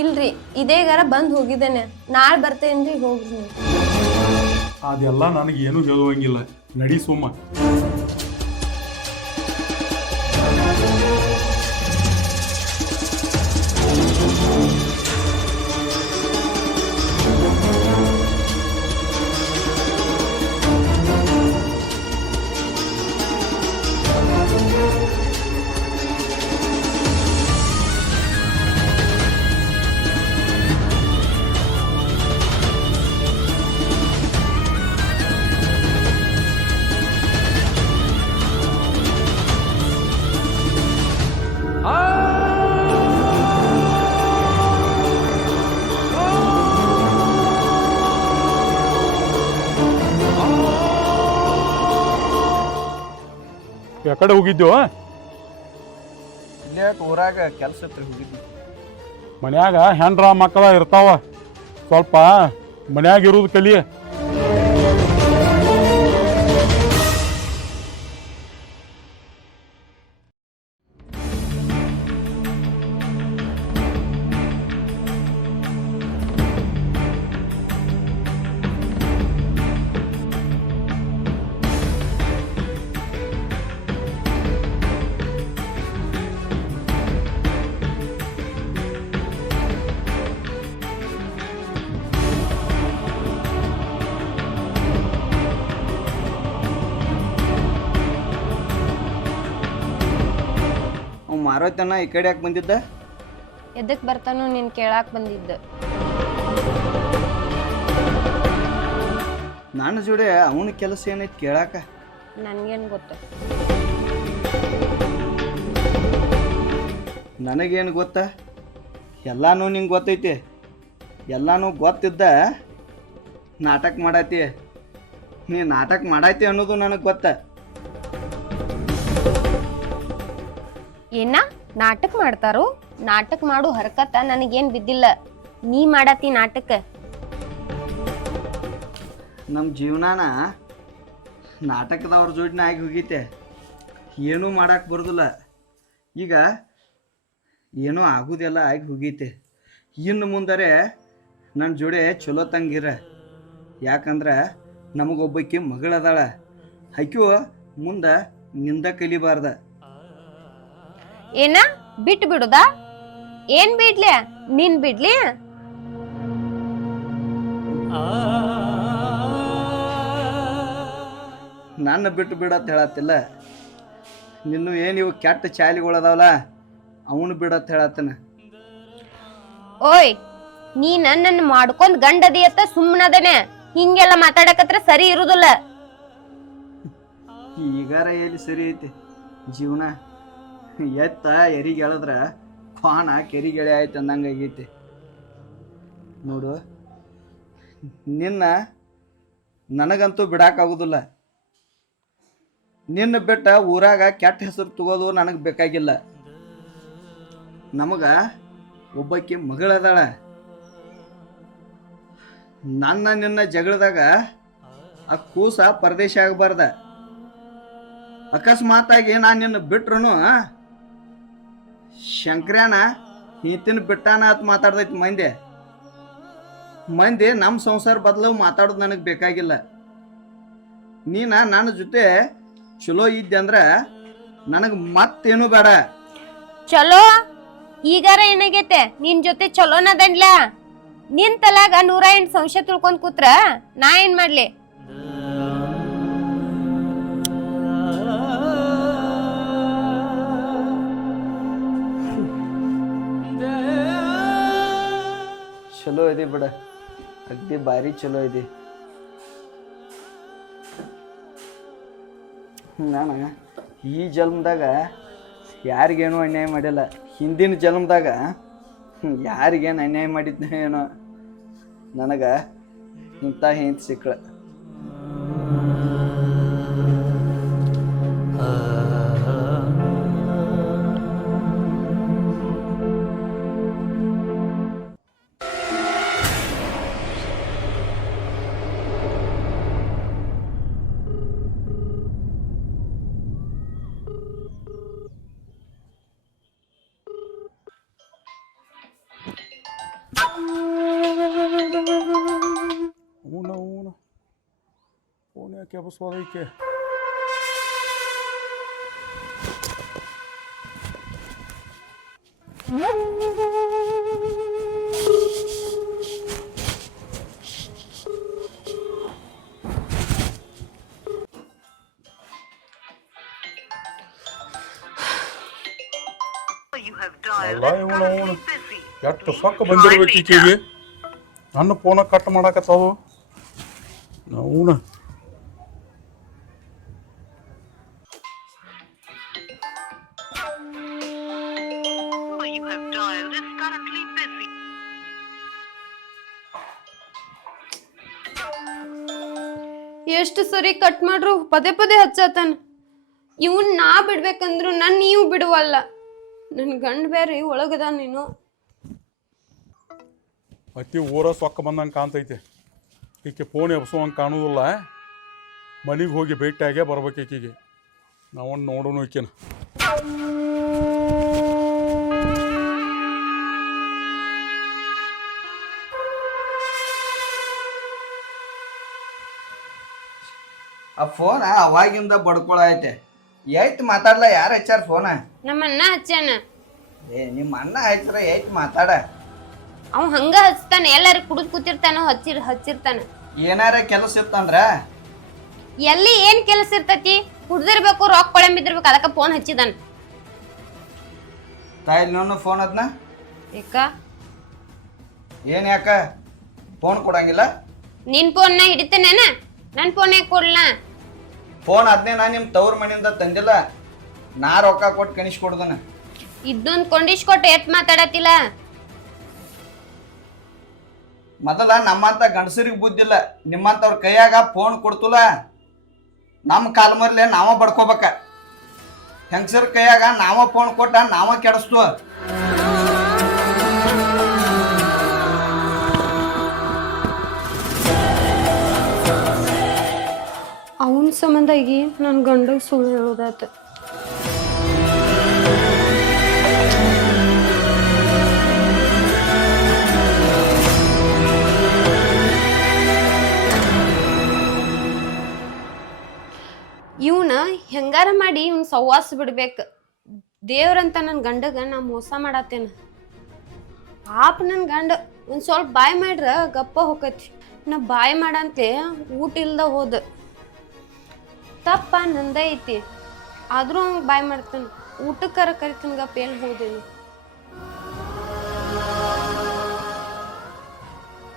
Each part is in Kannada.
ಇಲ್ರಿ ಇದೇಗಾರ ಬಂದ್ ಹೋಗಿದ್ದೇನೆ, ನಾಳೆ ಬರ್ತೇನ್ರಿ. ಹೋಗ್ರಿ ನೀವು. ಅದೆಲ್ಲ ನನಗೇನು ಹೇಳುವಂಗಿಲ್ಲ, ನಡಿ ಸುಮ್ಮ. ಯಾಕಡೆ ಹೋಗಿದ್ದೆವ? ಇಲ್ಲೇ ಊರಾಗ ಕೆಲಸ ಇತ್ತು, ಹೋಗಿದ್ವಿ. ಮನ್ಯಾಗ ಹೆಂಡ್ರ ಮಕ್ಕಳ ಇರ್ತಾವ, ಸ್ವಲ್ಪ ಮನ್ಯಾಗ ಇರೋದು ಕಲಿ. ಅವ್ ಮಾರೋತನ ಈ ಕಡೆ ಯಾಕೆ ಬಂದಿದ್ದ? ಎದಕ್ ಬರ್ತಾನೋ ನೀನ್ ಕೇಳಾಕ್ ಬಂದಿದ್ದ. ನನ್ನ ಜೋಡಿ ಅವನ ಕೆಲಸ ಏನೈತಿ ಕೇಳಾಕ? ನನ್ಗೇನ್ ಗೊತ್ತ. ನನಗೇನು ಗೊತ್ತ? ಎಲ್ಲಾನು ನಿಂಗೆ ಗೊತ್ತೈತಿ. ಎಲ್ಲಾನು ಗೊತ್ತಿದ್ದ ನಾಟಕ ಮಾಡಾತಿ. ನೀ ನಾಟಕ ಮಾಡಾತಿ ಅನ್ನೋದು ನನಗೆ ಗೊತ್ತ. ಏನ ನಾಟಕ ಮಾಡ್ತಾರೋ? ನಾಟಕ ಮಾಡು ಹರಕತ್ತ ನನಗೇನ್ ಬಿದ್ದಿಲ್ಲ. ನೀ ಮಾಡತಿ ನಾಟಕ. ನಮ್ಮ ಜೀವನಾನ ನಾಟಕದವ್ರ ಜೋಡಿನ ಆಗಿ ಹೋಗೈತೆ. ಏನೂ ಮಾಡಕ್ಕೆ ಬರೋದಿಲ್ಲ. ಈಗ ಏನೋ ಆಗೋದೆಲ್ಲ ಆಗಿ ಹೋಗೈತೆ. ಇನ್ನು ಮುಂದರೆ ನನ್ನ ಜೋಡಿ ಚಲೋ ತಂಗಿರ. ಯಾಕಂದ್ರೆ ನಮಗೊಬ್ಬಕ್ಕೆ ಮಗಳದಾಳ. ಆಕೆಯು ಮುಂದೆ ನಿಂದ ಕಲಿಬಾರ್ದ. ಏನ ಬಿಟ್ಟು ಬಿಡುದ? ಏನ್ ಬಿಡ್ಲಿ? ನೀನ್ ಬಿಡ್ಲಿ? ನನ್ನ ಬಿಟ್ಟು ಬಿಡತ್ ಹೇಳತ್ತಿಲ್ಲ. ನಿನ್ನು ಏನಿವು ಕೆಟ್ಟ ಚಾಲಿಗಳದಾವಲ್ಲ ಅವನು ಬಿಡತ್ ಹೇಳತ್ತನ. ಓಯ್, ನೀ ನನ್ನ ಮಾಡ್ಕೊಂಡ್ ಗಂಡದಿ ಅತ್ತ ಸುಮ್ಮನದನೆ. ಹಿಂಗೆಲ್ಲ ಮಾತಾಡಕತ್ರ ಸರಿ ಇರುದಿಲ್ಲ. ಈಗಾರ ಎಲ್ಲಿ ಸರಿ ಐತಿ ಜೀವನ? ಎತ್ತ ಎರಿಗೆ ಎಳದ್ರ ಕ್ವಾಣ ಕೆರಿಗೆಳೆ ಆಯ್ತು ಅಂದಂಗೆ ಆಗೈತಿ ನೋಡು. ನಿನ್ನ ನನಗಂತೂ ಬಿಡಾಕಾಗೋದಿಲ್ಲ. ನಿನ್ನ ಬಿಟ್ಟ ಊರಾಗ ಕೆಟ್ಟ ಹೆಸರು ತಗೋದು ನನಗೆ ಬೇಕಾಗಿಲ್ಲ. ನಮಗ ಒಬ್ಬಾಕಿ ಮಗಳದಾಳ. ನನ್ನ ನಿನ್ನ ಜಗಳದಾಗ ಆ ಕೂಸ ಪರದೇಶ ಆಗಬಾರ್ದ. ಅಕಸ್ಮಾತಾಗಿ ನಾನು ನಿನ್ನ ಬಿಟ್ರು ಶಂಕರ್ಯಾನ ಈತಿನ ಬಿಟ್ಟಾನ ಅಂತ ಮಾತಾಡ್ದೈತಿ ಮಂದಿ ನಮ್ಮ ಸಂಸಾರ ಬದಲು ಮಾತಾಡೋದು ನನಗೆ ಬೇಕಾಗಿಲ್ಲ. ನೀನ ನನ್ನ ಜೊತೆ ಚಲೋ ಇದ್ದೆ ಅಂದ್ರ ನನಗೆ ಮತ್ತೇನು ಬೇಡ. ಚಲೋ ಈಗಾರ ಏನಾಗೈತೆ? ನಿನ್ ಜೊತೆ ಚಲೋನದನ್ಲ. ನಿನ್ ತಲಾಗ 108 ಸಂಶಯ ತಿಳ್ಕೊಂಡ್ ಕೂತ್ರ ನಾ ಏನ್ ಮಾಡ್ಲಿ? ಚಲೋ ಇದೆ ಬಿಡ, ಅಗ್ದಿ ಭಾರಿ ಚಲೋ ಇದೆ. ನಾನು ಈ ಜನ್ಮದಾಗ ಯಾರಿಗೇನು ಅನ್ಯಾಯ ಮಾಡಿಲ್ಲ. ಹಿಂದಿನ ಜನ್ಮದಾಗ ಯಾರಿಗೇನು ಅನ್ಯಾಯ ಮಾಡಿದ್ನ ಏನೋ ನನಗೆ ಇಂಥ ಹೆಂಡತಿ ಸಿಕ್ಕಳ. ಕೆಬಸೋದೈಕೆ ಅಲ್ಲ ಇವನು ಎಷ್ಟು ಸೊಕ್ಕ ಬಂದಿರ್ಬೇಕು ಈಕೆಗೆ ನನ್ನ ಫೋನ ಕಟ್ ಮಾಡಾಕತ್ತಾವು ಅವನ ಎಷ್ಟು ಸರಿ ಕಟ್ ಮಾಡ್ರು ಪದೇ ಪದೇ ಹಚ್ಚತಾನ. ಇವನ್ ನಾ ಬಿಡ್ಬೇಕಂದ್ರು ನನ್ ನೀವು ಬಿಡುವಲ್ಲ. ನನ್ ಗಂಡ ಬೇರೆ ಒಳಗದ ನೀನು. ಅತಿ ಊರ ಸೊಕ್ಕ ಬಂದಂಗೆ ಕಾಣ್ತೈತೆ. ಈಕೆ ಫೋನ್ ಎಬ್ಸೋವಂಗೆ ಕಾಣುವುದಿಲ್ಲ. ಮನೆಗೆ ಹೋಗಿ ಭೇಟಿಯಾಗೇ ಬರ್ಬೇಕು ಈಕೆಗೆ. ನಾವೊಂದು ನೋಡೋಣ ಈಕೆನ. ಆ ಫೋನ್ ಅವಾಗಿಂದ ಬಡ್ಕೊಳೈತೆ. ಐತ್ ಮಾತಾಡ್ಲ ಯಾರು ಹಚ್ಚಾರ ಫೋನ? ನಮ್ಮ ಅಣ್ಣ ಹಚ್ಚಾನ. ನಿಮ್ಮ ಅಣ್ಣ ಹಚ್ಚಾರ ಐತ್ ಮಾತಾಡ. ಅವ್ ಹಂಗ ಹಚ್ತಾನ, ಎಲ್ಲಾರು ಕುಡಿದ್ ಕೂತಿರ್ತಾನ, ಹಚ್ಚಿರ್ತಾನ. ಏನಾರ ಕೆಲಸ ಇತ್ತಂದ್ರ ಎಲ್ಲಿ ಏನ್ ಕೆಲಸ ಇರ್ತೈತಿ? ಕುಡ್ದಿರ್ಬೇಕು, ರೊಕ್ಕ ಕೊಳಂಬಿದಿರ್ಬೇಕು, ಅದಕ್ಕ ಫೋನ್ ಹಚ್ಚಿದಾನ. ತಾಯಿಲ್ ನೋನು ಫೋನ್ ಅದ್ನ ಏಕ ಏನ್ ಯಾಕ ಫೋನ್ ಕೊಡಂಗಿಲ್ಲ? ನಿನ್ ಫೋನ್ ನ ಹಿಡಿತೇನೇನ? ನನ್ ಫೋನ್ ಯಾಕೆ ಕೊಡ್ಲ? ಫೋನ್ ಅದ್ನೇ ನಾ ನಿಮ್ ತವ್ರ ಮನೆಯಿಂದ ತಂದಿಲ್ಲ. ನಾ ರೊಕ್ಕ ಕೊಟ್ಟು ಕಣಿಸ್ಕೊಡ್ದನ. ಇದೊಂದ್ ಕೊಂಡಿಸ್ ಕೊಟ್ಟು ಎತ್ ಮಾತಾಡತಿಲ್ಲ. ಮೊದಲ ನಮ್ಮಂತ ಗಂಡಸರಿಗೆ ಬುದ್ಧಿಲ್ಲ. ನಿಮ್ಮಂತವ್ರ ಕೈಯಾಗ ಫೋನ್ ಕೊಡ್ತುಲ್ಲ, ನಮ್ಮ ಕಾಲ್ಮರ್ಲೆ ನಾವ ಬಡ್ಕೋಬೇಕ. ಹೆಂಗಸರ ಕೈಯಾಗ ನಾವ ಫೋನ್ ಕೊಟ್ಟ ನಾವ ಕೆಡಿಸ್ತು. ಅವನ ಸಂಬಂಧ ಈಗ ನನ್ನ ಗಂಡಗ್ ಸುಳ್ಳು ಹೇಳೋದಾತ. ಇವನ ಹೆಂಗಾರ ಮಾಡಿ ಇವ್ನ ಸವಾಸ ಬಿಡ್ಬೇಕು. ದೇವ್ರಂತ ನನ್ನ ಗಂಡಗ ನಾ ಮೋಸ ಮಾಡತ್ತೇನ. ಪಾಪ ನನ್ನ ಗಂಡ ಒಂದ್ ಸ್ವಲ್ಪ ಬಾಯ್ ಮಾಡ್ರ ಗಪ್ಪ ಹೋಗತಿ. ನಾ ಬಾಯ್ ಮಾಡಂತೆ ಊಟ ಇಲ್ದ ಹೋದ. ತಪ್ಪ ನಂದ ಐತಿ, ಆದ್ರೂ ಅವ್ ಬಾಯ್ ಮಾಡ್ತಾನ. ಊಟಕ್ಕರ ಕರಿತನ ಗಪ್ಪ ಎಲ್ಲಿ ಹೋದೇನು?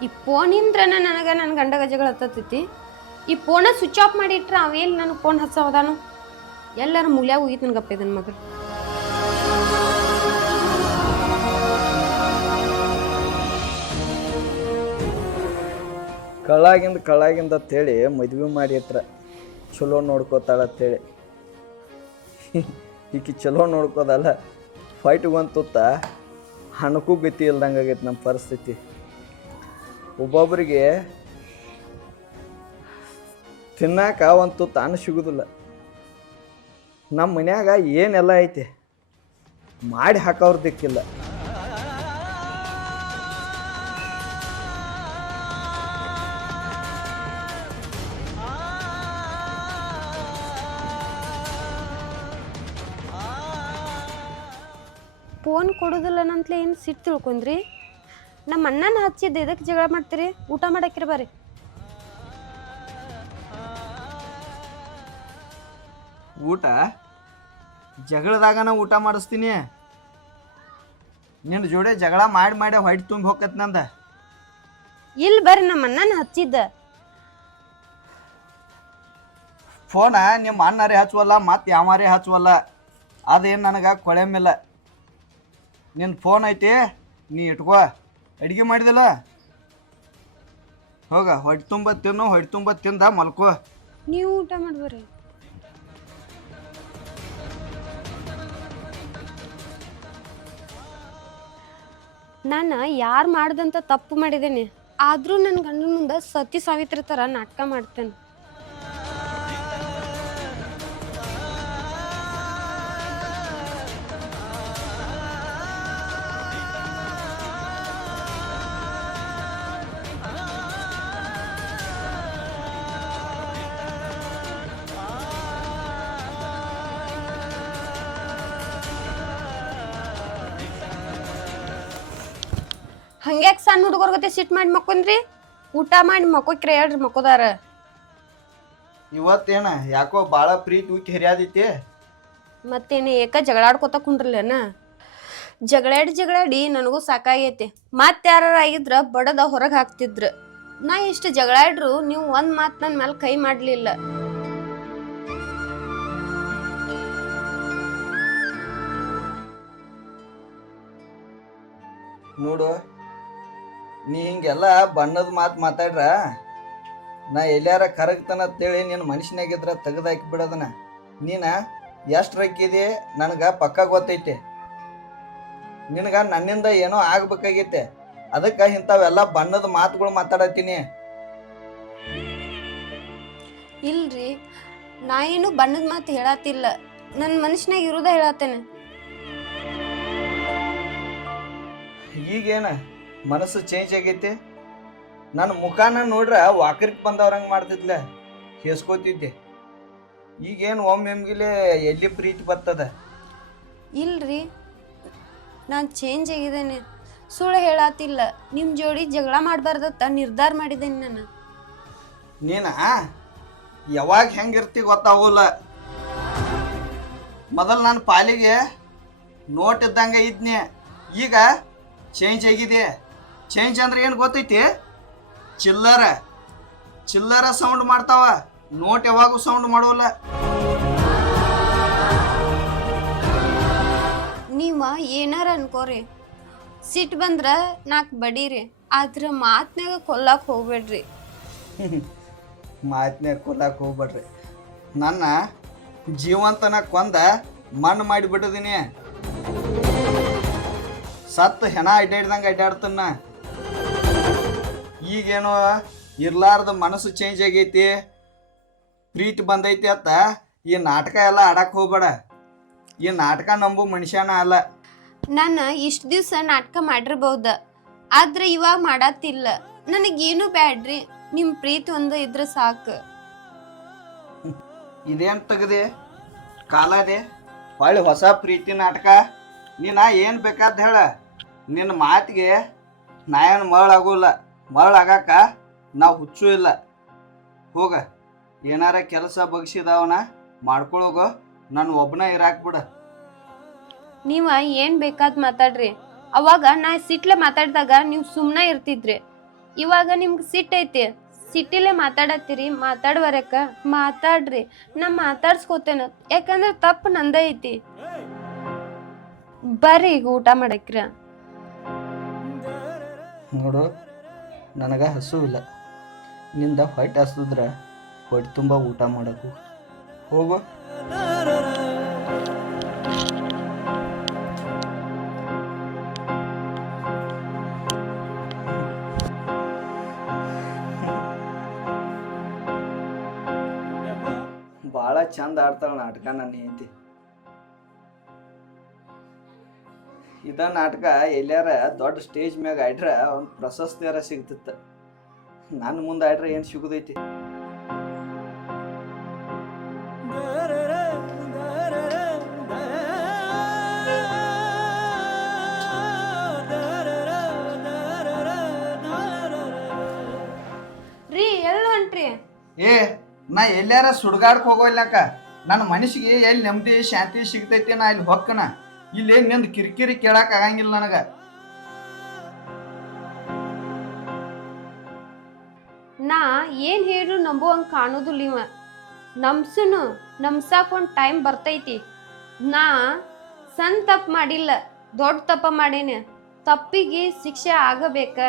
ಈ ಫೋನಿಂದ್ರನ ನನಗ ನನ್ನ ಗಂಡಗ ಜಗಳ ಹತ್ತತೈತಿ. ಈ ಫೋನ ಸ್ವಿಚ್ ಆಫ್ ಮಾಡಿ ಇಟ್ರ ಅವೇಲ್ ನನಗೆ ಫೋನ್ ಹಚ್ಚೋದಾನು? ಎಲ್ಲಾರ ಮೂಲ್ಯಾಗ ಹೋಗಿತ್ ನನ್ ಗಪ್ಪ ಇದನ್ ಮಗ. ಕಳ್ಳಾಗಿಂದ ಅಂತೇಳಿ ಮದ್ವೆ ಮಾಡಿ ಹತ್ರ ಚಲೋ ನೋಡ್ಕೋತಾಳ ಅಂತೇಳಿ. ಈಕಿ ಚಲೋ ನೋಡ್ಕೋದಲ್ಲ, ಫೈಟ್ಗೆ ಒಂದು ತುತ್ತ ಹಣಕ್ಕೂ ಗತಿ ಇಲ್ದಂಗೆ ಆಗೈತೆ ನಮ್ಮ ಪರಿಸ್ಥಿತಿ. ಒಬ್ಬೊಬ್ಬರಿಗೆ ತಿನ್ನಾಕ ಒಂದು ತುತ್ತ ಅನ್ನ ಸಿಗೋದಿಲ್ಲ. ನಮ್ಮ ಮನ್ಯಾಗ ಏನೆಲ್ಲ ಐತೆ ಮಾಡಿ ಹಾಕೋರು ದಿಕ್ಕಿಲ್ಲ. ಫೋನ್ ಕೊಡೋದಿಲ್ಲ ನಂತಲೇ ಏನು ಸಿಟ್ಟು ತಿಳ್ಕೊಂಡ್ರಿ? ನಮ್ಮ ಅಣ್ಣನ ಹಚ್ಚಿದ್ದು ಇದಕ್ಕೆ ಜಗಳ ಮಾಡ್ತೀರಿ? ಊಟ ಮಾಡಕ್ಕಿರ ಬರ್ರಿ. ಊಟ ಜಗಳದಾಗನ ಊಟ ಮಾಡಿಸ್ತೀನಿ. ನಿನ್ನ ಜೋಡಿ ಜಗಳ ಮಾಡಿ ಹೊಯ್ಟ್ ತುಂಬಿ ಹೋಗತ್ ನಂದ. ಇಲ್ಲಿ ಬರ್ರಿ, ನಮ್ಮ ಅಣ್ಣನ ಹಚ್ಚಿದ್ದ ಫೋನ ನಿಮ್ಮ ಅಣ್ಣರೇ ಹಚ್ಚುವಲ್ಲ, ಮತ್ತು ಯಾವಾರೇ ಹಚ್ಚುವಲ್ಲ. ಅದೇನು ನನಗೆ ಕೊಳೆಮಿಲ್ಲ. ನಿನ್ನ ಫೋನ್ ಐತಿ, ನೀ ಇಟ್ಕೋ. ಅಡುಗೆ ಮಾಡಿದಿಲ್ಲ, ಹೋಗ ಹೊಟ್ಟೆ ತುಂಬ ತಿನ್ನು. ಹೊಟ್ಟೆ ತುಂಬ ತಿಂದ ಮಲ್ಕೋ. ನೀವು ಊಟ ಮಾಡ್ಬರ್ರಿ. ನಾನು ಯಾರು ಮಾಡ್ದಂತ ತಪ್ಪು ಮಾಡಿದ್ದೇನೆ, ಆದರೂ ನನ್ನ ಗಂಡನ ಮುಂದೆ ಸತಿ ಸಾವಿತ್ರಿ ಥರ ನಾಟಕ ಮಾಡ್ತೇನೆ. ಹಂಗ್ಯಾಕ್ ಸಣ್ಣ ಹುಡುಗರ ಗತೆ ಸಿಟ್ ಮಾಡಿ ಮಕ್ಕೊಂದ್ರಿ ಊಟ ಮಾಡಿ ಮಕ್ಕೋಕ್ರಿ ಹೇಳ್ರಿ ಮಕ್ಕೋದಾರ ಇವತ್ತೇನ ಯಾಕೋ ಭಾಳ ಪ್ರೀತಿ ಉಕ್ಕಿ ಹಿರಿಯಾದೈತಿ. ಮತ್ತೇನೆ ಏಕ ಜಗಳಾಡ್ಕೊತ ಕುಂಡ್ರಲ್ಲೇನ ಜಗಳಾಡಿ ನನಗೂ ಸಾಕಾಗೈತಿ ಮತ್ತೆ ಯಾರ ಆಗಿದ್ರ ಬಡದ ಹೊರಗೆ ಹಾಕ್ತಿದ್ರ. ನಾ ಇಷ್ಟು ಜಗಳಾಡ್ರು ನೀವು ಒಂದ್ ಮಾತ್ ನನ್ ಮೇಲೆ ಕೈ ಮಾಡ್ಲಿಲ್ಲ. ನೋಡು ನೀ ಹಿಂಗೆಲ್ಲ ಬಣ್ಣದ ಮಾತು ಮಾತಾಡ್ರ ನಾ ಎಲ್ಲಾರ ಕರಗ್ತಾನ ಅಂತೇಳಿ ನಿನ್ನ ಮನುಷ್ಯನಾಗಿದ್ರ ತೆಗೆದಾಕಿ ಬಿಡೋದನ. ನೀನ ಎಷ್ಟು ರಕ್ಕಿದೆ ನನಗೆ ಪಕ್ಕ ಗೊತ್ತೈತೆ. ನಿನಗೆ ನನ್ನಿಂದ ಏನೋ ಆಗ್ಬೇಕಾಗೈತೆ, ಅದಕ್ಕೆ ಇಂಥವೆಲ್ಲ ಬಣ್ಣದ ಮಾತುಗಳು ಮಾತಾಡತ್ತೀನಿ. ಇಲ್ರಿ ನಾ ಏನು ಬಣ್ಣದ ಮಾತು ಹೇಳತ್ತಿಲ್ಲ, ನನ್ನ ಮನುಷ್ಯನಾಗ ಇರುದ ಹೇಳತ್ತೇನೆ. ಈಗೇನ ಮನಸ್ಸು ಚೇಂಜ್ ಆಗೈತಿ? ನನ್ನ ಮುಖಾನ ನೋಡ್ರ ವಾಕರ್ಕ್ ಬಂದವ್ರಂಗೆ ಮಾಡ್ತಿದ್ಲ, ಹೇಸ್ಕೋತಿದ್ದೆ. ಈಗೇನು ಒಮ್ಮೆಮ್ಗಿಲೆ ಎಲ್ಲಿ ಪ್ರೀತಿ ಬರ್ತದ? ಇಲ್ರಿ ನಾನು ಚೇಂಜ್ ಆಗಿದ್ದೇನೆ, ಸುಳ್ಳು ಹೇಳತ್ತಿಲ್ಲ. ನಿಮ್ಮ ಜೋಡಿ ಜಗಳ ಮಾಡಬಾರ್ದತ್ತ ನಿರ್ಧಾರ ಮಾಡಿದ್ದೇನೆ ನಾನು. ನೀನ ಯಾವಾಗ ಹೆಂಗಿರ್ತಿ ಗೊತ್ತಾಗೋಲ್ಲ. ಮೊದಲು ನನ್ನ ಪಾಲಿಗೆ ನೋಟ್ ಇದ್ದಂಗೆ ಇದ್ನಿ, ಈಗ ಚೇಂಜ್ ಆಗಿದೆ. ಚೇಂಜ್ ಅಂದ್ರೆ ಏನು ಗೊತ್ತೈತಿ? ಚಿಲ್ಲರ ಸೌಂಡ್ ಮಾಡ್ತಾವ, ನೋಟ್ ಯಾವಾಗೂ ಸೌಂಡ್ ಮಾಡೋಲ್ಲ. ನೀವ ಏನಾರ ಅನ್ಕೋರಿ, ಸಿಟ್ಟು ಬಂದ್ರ ನಾಲ್ಕು ಬಡೀರಿ, ಆದ್ರ ಮಾತ್ನಾಗ ಕೊಲ್ಲಕ್ ಹೋಗ್ಬೇಡ್ರಿ. ಮಾತನ್ಯಾಗ ಕೊಲ್ಲಕ್ಕೆ ಹೋಗ್ಬೇಡ್ರಿ. ನನ್ನ ಜೀವಂತನ ಕೊಂದ ಮಣ್ಣು ಮಾಡಿಬಿಟ್ಟಿದೀನಿ. ಸತ್ತು ಹೆಣ ಅಡ್ಡಾಡ್ದಂಗೆ ಅಡ್ಡಾಡ್ತನ್ನ. ಈಗೇನೋ ಇರ್ಲಾರ್ದ ಮನಸ್ಸು ಚೇಂಜ್ ಆಗೈತಿ, ಪ್ರೀತಿ ಬಂದೈತಿ ಅಂತ ಈ ನಾಟಕ ಎಲ್ಲ ಆಡಕ್ಕೆ ಹೋಗ್ಬೇಡ. ಈ ನಾಟಕ ನಂಬು ಮನುಷ್ಯನ ಅಲ್ಲ. ನಾನು ಇಷ್ಟು ದಿವ್ಸ ನಾಟಕ ಮಾಡಿರ್ಬಹುದ, ಆದ್ರೆ ಇವಾಗ ಮಾಡತ್ತಿಲ್ಲ. ನನಗೇನು ಬ್ಯಾಡ್ರಿ, ನಿಮ್ಮ ಪ್ರೀತಿ ಒಂದು ಇದ್ರೆ ಸಾಕು. ಇದೇನು ತೆಗದೆ ಕಾಲದೆ ಹೊಳ್ಳಿ ಹೊಸ ಪ್ರೀತಿ ನಾಟಕ. ನೀನ ಏನು ಬೇಕಾದ ಹೇಳ, ನಿನ್ನ ಮಾತಿಗೆ ನಾ ಏನು ಮರಳಾಗೋಲ್ಲ. ಮರಳಾಗಾಕ ನಾವು ಹುಚ್ಚು ಇಲ್ಲ. ಹೋಗ ಏನಾರ ಕೆಲಸ ಬಗ್ಸಿದವನ ಮಾಡ್ಕೊಳೋಗೋ, ನಾನು ಒಬ್ಬನ ಇರಾಕ್ಬಿಡ. ನೀವ ಏನ್ ಬೇಕಾದ್ ಮಾತಾಡ್ರಿ. ಅವಾಗ ನಾ ಸಿಟ್ಲೆ ಮಾತಾಡಿದಾಗ ನೀವು ಸುಮ್ಮನೆ ಇರ್ತಿದ್ರಿ. ಇವಾಗ ನಿಮ್ಗೆ ಸಿಟ್ಟೈತಿ, ಸಿಟ್ಟಿಲೆ ಮಾತಾಡತ್ತೀರಿ. ಮಾತಾಡ್ವರಕ್ಕ ಮಾತಾಡ್ರಿ, ನಾ ಮಾತಾಡ್ಸ್ಕೋತೇನ, ಯಾಕಂದ್ರೆ ತಪ್ಪು ನಂದ ಐತಿ. ಬರ್ರಿ ಈಗ ಊಟ ಮಾಡಕ್ರ. ನೋಡು, ನನಗೆ ಹಸು ಇಲ್ಲ. ನಿಂದ ಹೊಟ್ಟೆ ಹಸಿದ್ರೆ ಹೊಟ್ಟೆ ತುಂಬ ಊಟ ಮಾಡಕು ಹೋಗು. ಭಾಳ ಚಂದ ಆಡ್ತಾಳ ನಾಟಕ ನನ್ನ ಹೆಂಡತಿ. ಇದ ನಾಟಕ ಎಲ್ಲಾರ ದೊಡ್ಡ ಸ್ಟೇಜ್ ಮ್ಯಾಗ ಆಡ್ರ ಒಂದು ಪ್ರಶಸ್ತಿಯಾರ ಸಿಗ್ತಿತ್ತ. ನನ್ನ ಮುಂದೆ ಆಡ್ರ ಏನು ಸಿಗುದೈತಿ? ರೀ ಎಲ್ಲಿ ಹೊಂಟ್ರಿ? ಏ ನಾ ಎಲ್ಲಾರ ಸುಡ್ಗಾಡ್ಕ್ ಹೋಗೋಲ್ಲಕ. ನನ್ನ ಮನಸ್ಸಿಗೆ ಎಲ್ಲಿ ನೆಮ್ಮದಿ ಶಾಂತಿ ಸಿಗ್ತೈತಿ ನಾ ಇಲ್ಲಿ ಹೊಕ್ಕನ. ಇಲ್ಲಿ ನಿಂದು ಕಿರಿಕಿರಿ ಕೇಳಕ್ ಆಗಂಗಿಲ್ಲ ನನಗ. ನಾ ಏನ್ ಹೇಳ್ರು ನಂಬುವಂಗ ಕಾಣೋದಿಲ್ಲ ಇವ. ನಮ್ಸುನು ನಮ್ಸಾಕೊಂಡ್ ಟೈಮ್ ಬರ್ತೈತಿ. ನಾ ಸಣ್ಣ ತಪ್ಪು ಮಾಡಿಲ್ಲ, ದೊಡ್ಡ ತಪ್ಪ ಮಾಡೇನೆ. ತಪ್ಪಿಗೆ ಶಿಕ್ಷೆ ಆಗಬೇಕ.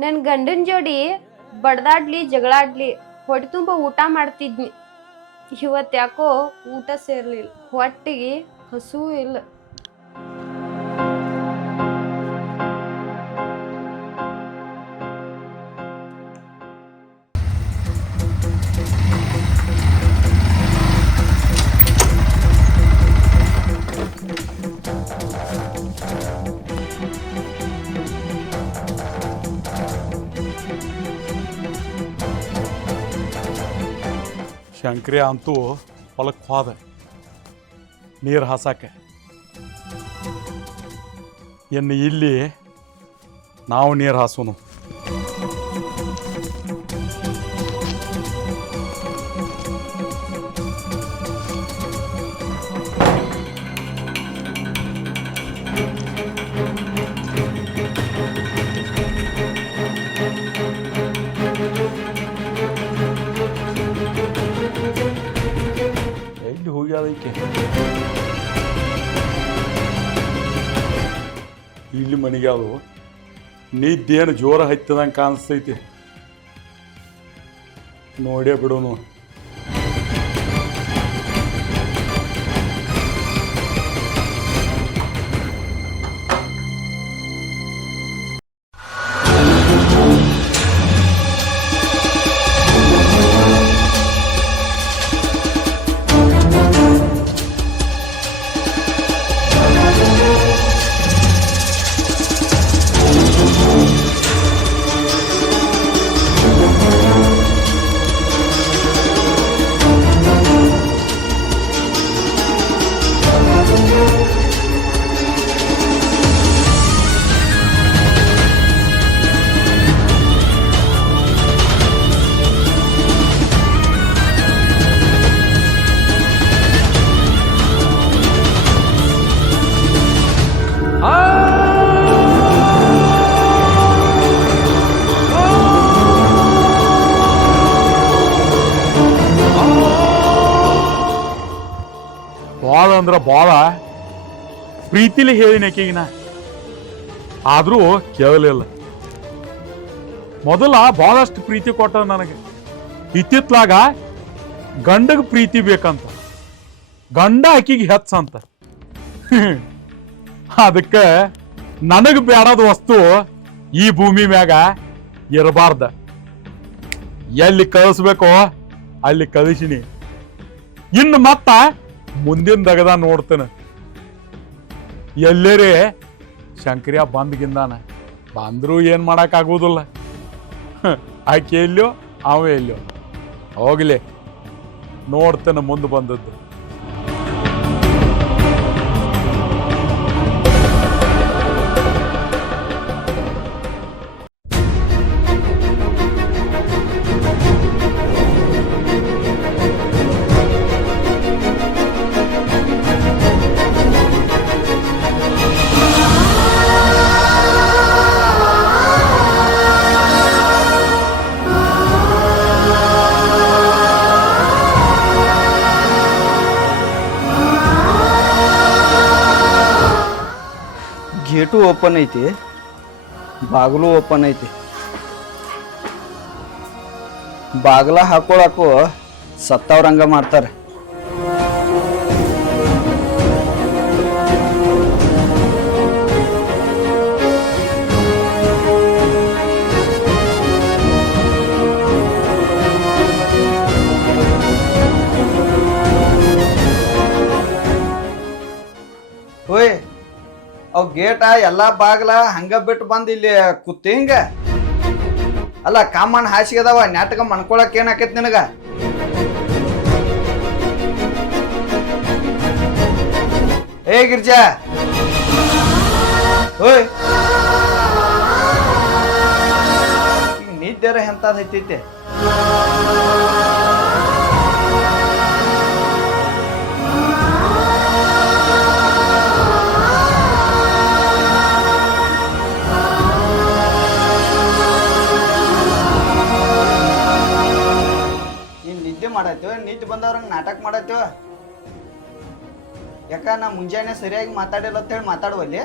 ನನ್ನ ಗಂಡನ ಜೋಡಿ ಬಡ್ದಾಡ್ಲಿ ಜಗಳಾಡ್ಲಿ ಹೊಟ್ಟೆ ತುಂಬ ಊಟ ಮಾಡ್ತಿದ್ನಿ. ಇವತ್ತು ಯಾಕೋ ಊಟ ಸೇರ್ಲಿಲ್ಲ, ಹೊಟ್ಟಿಗೆ ಹಸು ಇಲ್ಲ. ಶಂಕ್ರಿಯ ಅಂತೂ ಹೊಲಕ್ಕೆ ಹೋದ ನೀರು ಹಾಸಕ್ಕೆ. ಇನ್ನು ಇಲ್ಲಿ ನಾವು ನೀರು ಹಾಸೋನು. ಎಲ್ಲಿ ಹೋಗ್ಯಾದಕ್ಕೆ? ಇಲ್ಲಿ ಮನೆಗೆ ಅದು ನಿದ್ದೇನು ಜೋರ ಹತ್ತದಂಗೆ ಕಾಣಿಸ್ತೈತಿ. ನೋಡೇ ಬಿಡೋನು. ಭಾಳ ಅಂದ್ರೆ ಭಾಳ ಪ್ರೀತಿಲಿ ಹೇಳಿನ ಆಕೆಗಿನ, ಆದರೂ ಕೇಳಲಿಲ್ಲ. ಮೊದಲ ಭಾಳಷ್ಟು ಪ್ರೀತಿ ಕೊಟ್ಟ ನನಗೆ. ಇತ್ತಿತ್ಲಾಗ ಗಂಡಗೆ ಪ್ರೀತಿ ಬೇಕಂತ, ಗಂಡ ಆಕಿಗೆ ಹೆಚ್ಚಂತ. ಅದಕ್ಕೆ ನನಗೆ ಬೇಡದ ವಸ್ತು ಈ ಭೂಮಿ ಮ್ಯಾಗ ಇರಬಾರ್ದ. ಎಲ್ಲಿ ಕಳಿಸ್ಬೇಕೋ ಅಲ್ಲಿ ಕಳಿಸಿನಿ. ಇನ್ನು ಮತ್ತ ಮುಂದಿನ ದಗದ ನೋಡ್ತೇನೆ. ಎಲ್ಲೇರೇ ಶಂಕರ್ಯ ಬಂದ್ಗಿಂದಾನ ಬಂದರೂ ಏನು ಮಾಡೋಕ್ಕಾಗೋದಿಲ್ಲ. ಆಕೆ ಎಲ್ಲೋ ಅವ ಎಲ್ಲೋ ಹೋಗ್ಲಿ, ನೋಡ್ತೇನೆ ಮುಂದೆ ಬಂದದ್ದು. ಗೇಟು ಓಪನ್ ಐತಿ, ಬಾಗಿಲು ಓಪನ್ ಐತಿ. ಬಾಗಿಲ ಹಾಕೊಳಕು ಸತ್ತವ್ರಂಗ ಮಾಡ್ತಾರೆ. ಓಯ್, ಅವ್ ಗೇಟ ಎಲ್ಲಾ ಬಾಗ್ಲ ಹಂಗ ಬಿಟ್ಟು ಬಂದ್ ಇಲ್ಲಿ ಕೂತಿ ಹಿಂಗ. ಅಲ್ಲ, ಕಾಮನ್ ಹಾಸಿಗೆ ಅದಾವ, ನಾಟಕ ಮನ್ಕೊಳಕ್ ಏನ್ ಆಕೈತಿ ನಿನಗ? ಏ ಗಿರ್ಜಾ, ಓಯ್, ಈಗ ನಿದ್ದೆರ ಎಂತದ್ ಹತ್ತೈತಿ? ಮಾಡತ್ತೇವ, ನಿದ್ದೆ ಬಂದವ್ರಂಗೆ ನಾಟಕ ಮಾಡತ್ತೇವ. ಯಾಕ ನಾ ಮುಂಜಾನೆ ಸರಿಯಾಗಿ ಮಾತಾಡಿಲ್ಲ ಅಂತ ಹೇಳಿ ಮಾತಾಡುವಲ್ಲಿ?